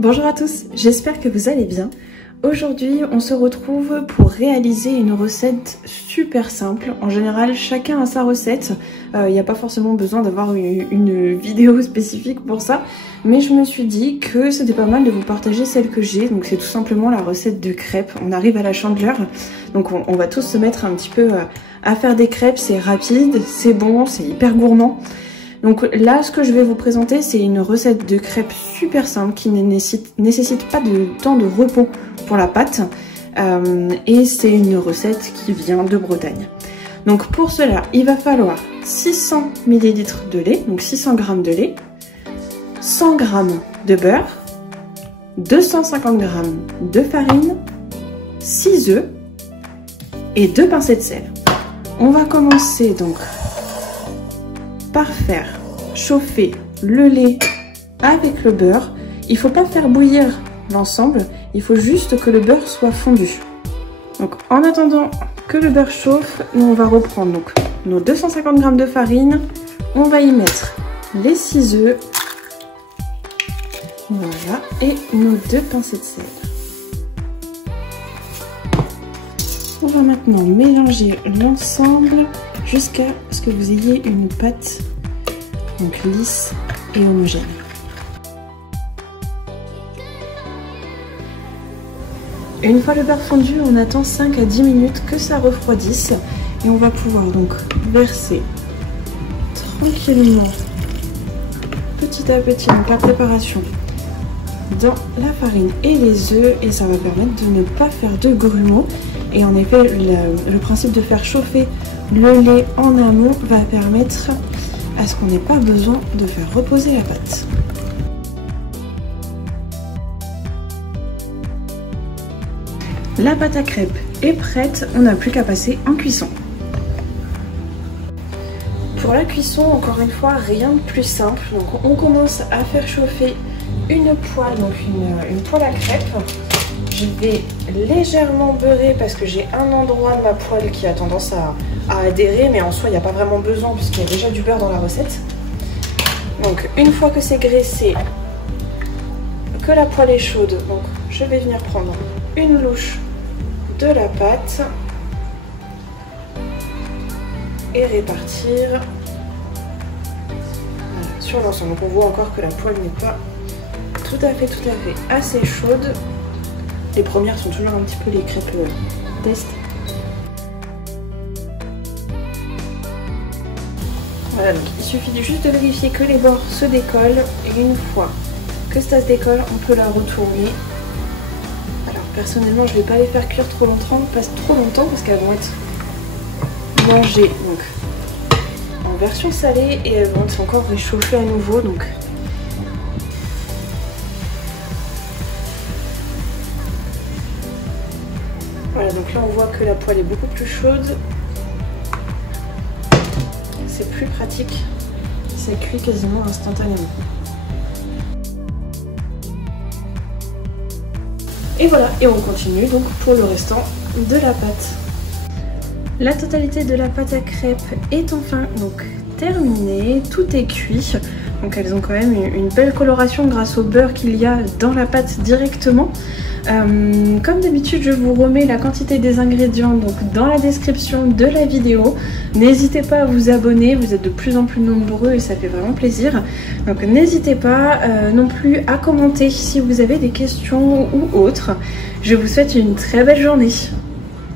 Bonjour à tous, j'espère que vous allez bien. Aujourd'hui, on se retrouve pour réaliser une recette super simple. En général, chacun a sa recette. Il n'y a pas forcément besoin d'avoir une vidéo spécifique pour ça. Mais je me suis dit que c'était pas mal de vous partager celle que j'ai. Donc c'est tout simplement la recette de crêpes. On arrive à la Chandeleur. Donc on va tous se mettre un petit peu à faire des crêpes. C'est rapide, c'est bon, c'est hyper gourmand. Donc là, ce que je vais vous présenter, c'est une recette de crêpes super simple qui ne nécessite pas de temps de repos pour la pâte. Et c'est une recette qui vient de Bretagne. Donc pour cela, il va falloir 600 ml de lait, donc 600 g de lait, 100 g de beurre, 250 g de farine, 6 œufs et 2 pincées de sel. On va commencer donc par faire chauffer le lait avec le beurre. Il ne faut pas faire bouillir l'ensemble, il faut juste que le beurre soit fondu. Donc en attendant que le beurre chauffe, nous on va reprendre donc nos 250 g de farine, on va y mettre les 6 œufs, voilà, et nos 2 pincées de sel. On va maintenant mélanger l'ensemble jusqu'à ce que vous ayez une pâte donc lisse et homogène. Une fois le beurre fondu, on attend 5 à 10 minutes que ça refroidisse et on va pouvoir donc verser tranquillement, petit à petit, donc la préparation dans la farine et les œufs, et ça va permettre de ne pas faire de grumeaux. Et en effet, le principe de faire chauffer le lait en amont va permettre à ce qu'on n'ait pas besoin de faire reposer la pâte. La pâte à crêpes est prête, on n'a plus qu'à passer en cuisson. Pour la cuisson, encore une fois, rien de plus simple. Donc on commence à faire chauffer une poêle, donc une poêle à crêpes. Je vais légèrement beurrer parce que j'ai un endroit de ma poêle qui a tendance à adhérer, mais en soi il n'y a pas vraiment besoin puisqu'il y a déjà du beurre dans la recette. Donc une fois que c'est graissé, que la poêle est chaude, donc je vais venir prendre une louche de la pâte et répartir sur l'ensemble. Donc on voit encore que la poêle n'est pas tout à fait assez chaude. Les premières sont toujours un petit peu les crêpes test. Voilà, donc il suffit juste de vérifier que les bords se décollent, et une fois que ça se décolle, on peut la retourner. Alors personnellement, je ne vais pas les faire cuire trop longtemps parce qu'elles vont être mangées donc en version salée et elles vont être encore réchauffées à nouveau. Donc voilà, donc là on voit que la poêle est beaucoup plus chaude. C'est plus pratique. C'est cuit quasiment instantanément. Et voilà, et on continue donc pour le restant de la pâte. La totalité de la pâte à crêpes est enfin donc terminée. Tout est cuit. Donc elles ont quand même une belle coloration grâce au beurre qu'il y a dans la pâte directement. Comme d'habitude, je vous remets la quantité des ingrédients donc dans la description de la vidéo. N'hésitez pas à vous abonner, vous êtes de plus en plus nombreux et ça fait vraiment plaisir. Donc n'hésitez pas non plus à commenter si vous avez des questions ou autres. Je vous souhaite une très belle journée.